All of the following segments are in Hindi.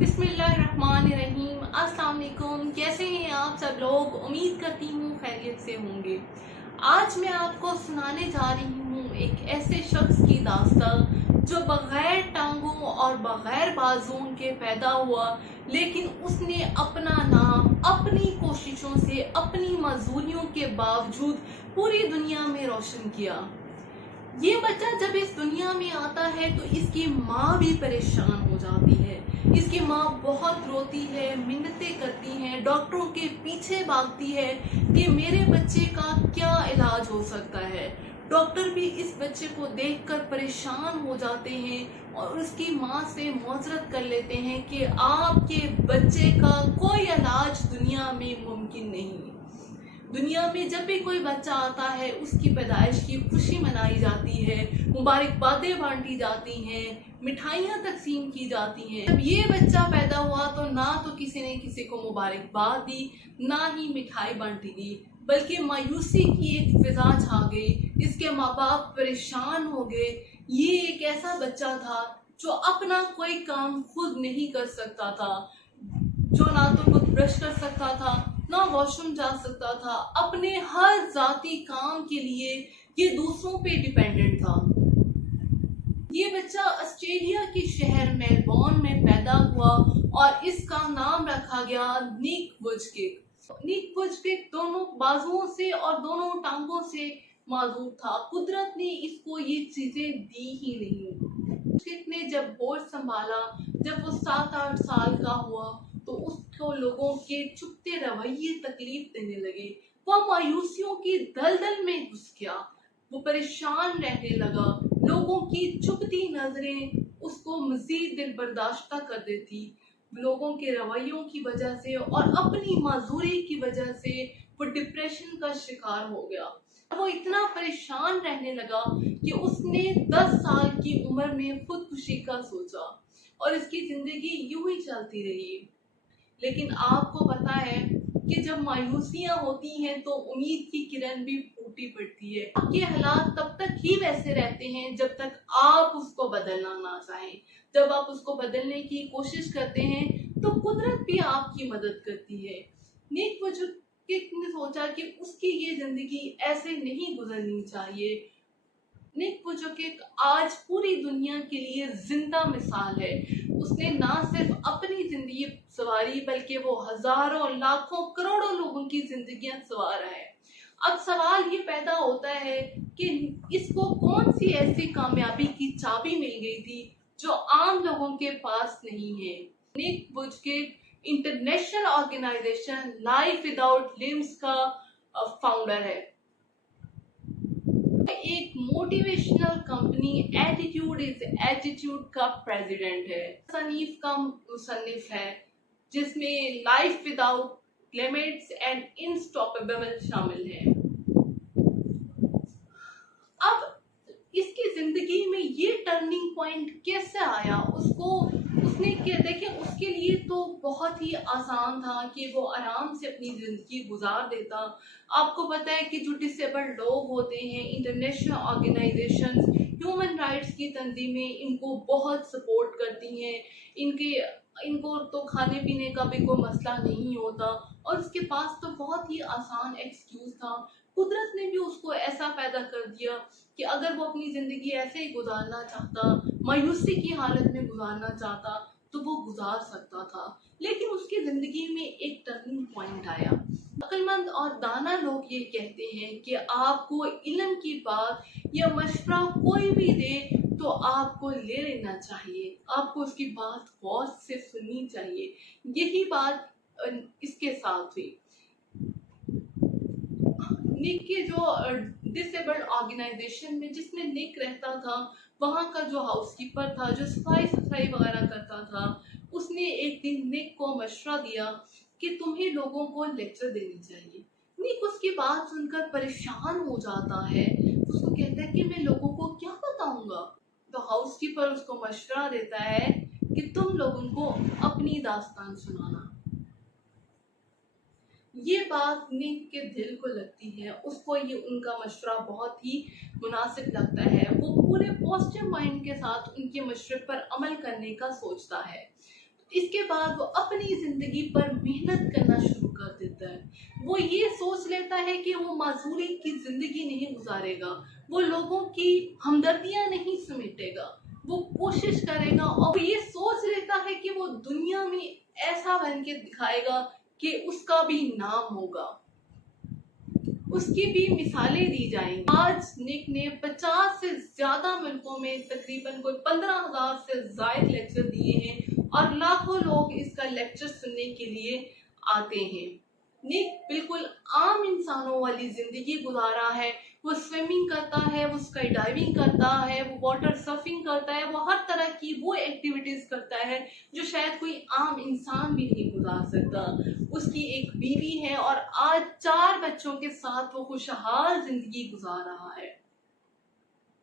बिस्मिल्लाहिर्रहमानिर्रहीम। अस्सलाम वालेकुम। कैसे हैं आप सब लोग? उम्मीद करती हूँ खैरियत से होंगे। आज मैं आपको सुनाने जा रही हूँ एक ऐसे शख्स की दास्तान जो बगैर टांगों और बगैर बाजुओं के पैदा हुआ, लेकिन उसने अपना नाम अपनी कोशिशों से, अपनी मजदूरियों के बावजूद पूरी दुनिया में रोशन किया। ये बच्चा जब इस दुनिया में आता है तो इसकी माँ भी परेशान हो जाती है। इसकी माँ बहुत रोती है, मिन्नतें करती हैं, डॉक्टरों के पीछे भागती है कि मेरे बच्चे का क्या इलाज हो सकता है। डॉक्टर भी इस बच्चे को देखकर परेशान हो जाते हैं और उसकी माँ से मुआवजत कर लेते हैं कि आपके बच्चे का कोई इलाज दुनिया में मुमकिन नहीं। दुनिया में जब भी कोई बच्चा आता है उसकी पैदाइश की खुशी मनाई जाती है, मुबारकबादें बांटी जाती हैं, मिठाइयाँ तकसीम की जाती हैं। जब ये बच्चा पैदा हुआ तो ना तो किसी ने किसी को मुबारकबाद दी, ना ही मिठाई बांटी दी, बल्कि मायूसी की एक फिजा छा गई। इसके माँ बाप परेशान हो गए। ये एक ऐसा बच्चा था जो अपना कोई काम खुद नहीं कर सकता था, जो ना तो खुद ब्रश कर सकता था, ना वॉशरूम जा सकता था। अपने हर जाती काम के लिए ये दूसरों पे डिपेंडेंट था। ये बच्चा ऑस्ट्रेलिया के शहर मेलबोर्न में पैदा हुआ और इसका नाम रखा गया निक वुजकिक। निक वुजकिक दोनों बाजुओं से और दोनों टांगों से माजूर था। कुदरत ने इसको ये चीजें दी ही नहीं। वुजकिक ने जब होश संभाला, जब वो 7-8 साल का हुआ, तो उसको लोगों के चुपते रवैये तकलीफ देने लगे। वह मायूसियों की दलदल में घुस गया। वो परेशान रहने लगा। लोगों की चुभती नजरें उसको मजीद दिल बर्दाश्त कर देती। लोगों के रवैयों की वजह से और अपनी माजूरी की वजह से वो डिप्रेशन का शिकार हो गया। वो इतना परेशान रहने लगा कि उसने 10 साल की उम्र में खुदकुशी का सोचा और इसकी जिंदगी यूं ही चलती रही। लेकिन आपको पता है कि जब मायूसियां होती हैं तो उम्मीद की किरण भी फूटी पड़ती है। आपके हालात तब तक ही वैसे रहते हैं जब तक आप उसको बदलना ना चाहें। जब आप उसको बदलने की कोशिश करते हैं तो कुदरत भी आपकी मदद करती है। नेक वजूद ने सोचा कि उसकी ये जिंदगी ऐसे नहीं गुजरनी चाहिए। निक वुजकिक आज पूरी दुनिया के लिए जिंदा मिसाल है। उसने ना सिर्फ अपनी जिंदगी संवारी, बल्कि वो हजारों, लाखों, करोड़ों लोगों की जिंदगियां संवारा है। अब सवाल ये पैदा होता है कि इसको कौन सी ऐसी कामयाबी की चाबी मिल गई थी जो आम लोगों के पास नहीं है। Nick Vujicic international organisation life without limbs का फाउंडर है। एक motivational company attitude is attitude का प्रेसिडेंट है। सनीफ का मुसन्निफ है जिसमें life without limits and unstoppable शामिल है। अब इसकी जिंदगी में ये टर्निंग पॉइंट कैसे आया, उसने क्या देखे। उसके लिए तो बहुत ही आसान था कि वो आराम से अपनी जिंदगी गुजार देता। आपको पता है कि जो डिसेबल्ड लोग होते हैं, इंटरनेशनल ऑर्गेनाइजेशंस, ह्यूमन राइट्स की तंजीमें इनको बहुत सपोर्ट करती हैं। इनको तो खाने पीने का भी कोई मसला नहीं होता और उसके पास तो बहुत ही आसान एक्सक्यूज था। कुदरत ने भी उसको ऐसा पैदा कर दिया कि अगर वो अपनी जिंदगी ऐसे ही गुजारना चाहता, मायूसी की हालत में गुजारना चाहता, तो वो गुजार सकता था। लेकिन उसकी जिंदगी में एक टर्निंग पॉइंट आया। अक्लमंद और दाना लोग ये कहते हैं कि आपको इल्म की बात या मशवरा कोई भी दे तो आपको ले लेना चाहिए, आपको उसकी बात गौर से सुननी चाहिए। यही बात इसके साथ हुई। निक के जो डिसेबल्ड ऑर्गेनाइजेशन में जिसमें निक रहता था, वहाँ का जो हाउसकीपर था, जो सफाई सुथराई वगैरह करता था, उसने एक दिन निक को मशवरा दिया कि तुम्हें लोगों को लेक्चर देनी चाहिए। निक उसकी बात सुनकर परेशान हो जाता है। उसको कहता है कि मैं लोगों को क्या बताऊंगा। तो हाउसकीपर उसको मशवरा देता है कि तुम लोगों को अपनी दास्तान सुनाना। ये बात निक के दिल को लगती है। उसको ये उनका मशवरा बहुत ही मुनासिब लगता है। वो पूरे पॉजिटिव माइंड के साथ उनके मशवरे पर अमल करने का सोचता है। इसके बाद वो अपनी जिंदगी पर मेहनत करना शुरू कर देता है। वो ये सोच लेता है कि वो माजूरी की जिंदगी नहीं गुजारेगा, वो लोगों की हमदर्दियां नहीं समेटेगा, वो कोशिश करेगा और वो ये सोच लेता है कि वो दुनिया में ऐसा बन के दिखाएगा कि उसका भी नाम होगा। उसकी भी मिसालें दी जाएंगी। आज निक ने 50 से ज्यादा मुल्कों में तकरीबन कोई 15,000 से ज्यादा लेक्चर दिए हैं और लाखों लोग इसका लेक्चर सुनने के लिए आते हैं। निक बिल्कुल आम इंसानों वाली जिंदगी गुजारा है। वो स्विमिंग करता है, वो स्काई डाइविंग करता है, वो वाटर सर्फिंग करता है, वो हर तरह की वो एक्टिविटीज करता है जो शायद कोई आम इंसान भी नहीं गुजार सकता। उसकी एक बीवी है और आज 4 बच्चों के साथ वो खुशहाल जिंदगी गुजार रहा है।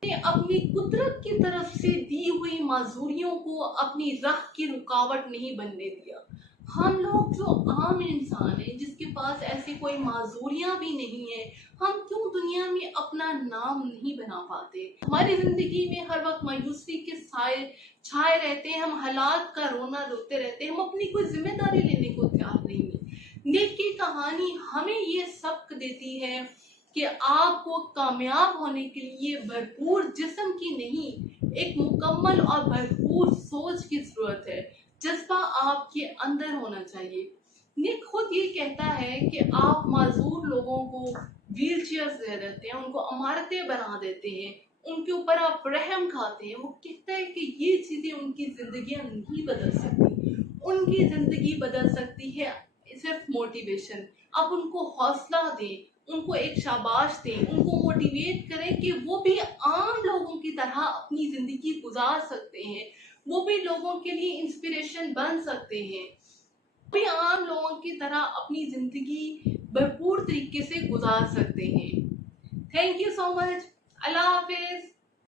अपनी कुदरत की तरफ से दी हुई माजूरियों को अपनी राह की रुकावट नहीं बनने दिया। हम लोग जो आम इंसान हैं, जिसके पास ऐसी कोई माजूरियां भी नहीं है, हम क्यों दुनिया में अपना नाम नहीं बना पाते? हमारी जिंदगी में हर वक्त मायूसी के साए छाए रहते हैं, हम हालात का रोना रोते रहते हैं, हम अपनी कोई जिम्मेदारी लेने को तैयार नहीं है। निक की कहानी हमें ये सबक देती है कि आपको कामयाब होने के लिए भरपूर जिस्म की नहीं, एक मुकम्मल और भरपूर सोच की जरूरत है। जज्बा आपके अंदर होना चाहिए। निक खुद ये कहता है कि आप माजूर लोगों को व्हील चेयर दे देते हैं, उनको इमारतें बना देते हैं, उनके ऊपर आप रहम खाते हैं। वो कहता है कि ये चीजें उनकी जिंदगियां नहीं बदल सकती। उनकी जिंदगी बदल सकती है सिर्फ मोटिवेशन। आप उनको हौसला दें, उनको एक शाबाश दें, उनको मोटिवेट करें कि वो भी आम लोगों की तरह अपनी जिंदगी गुजार सकते हैं, वो भी लोगों के लिए इंस्पिरेशन बन सकते हैं, भी आम लोगों की तरह अपनी जिंदगी भरपूर तरीके से गुजार सकते हैं। Thank you so much. Allah Hafiz.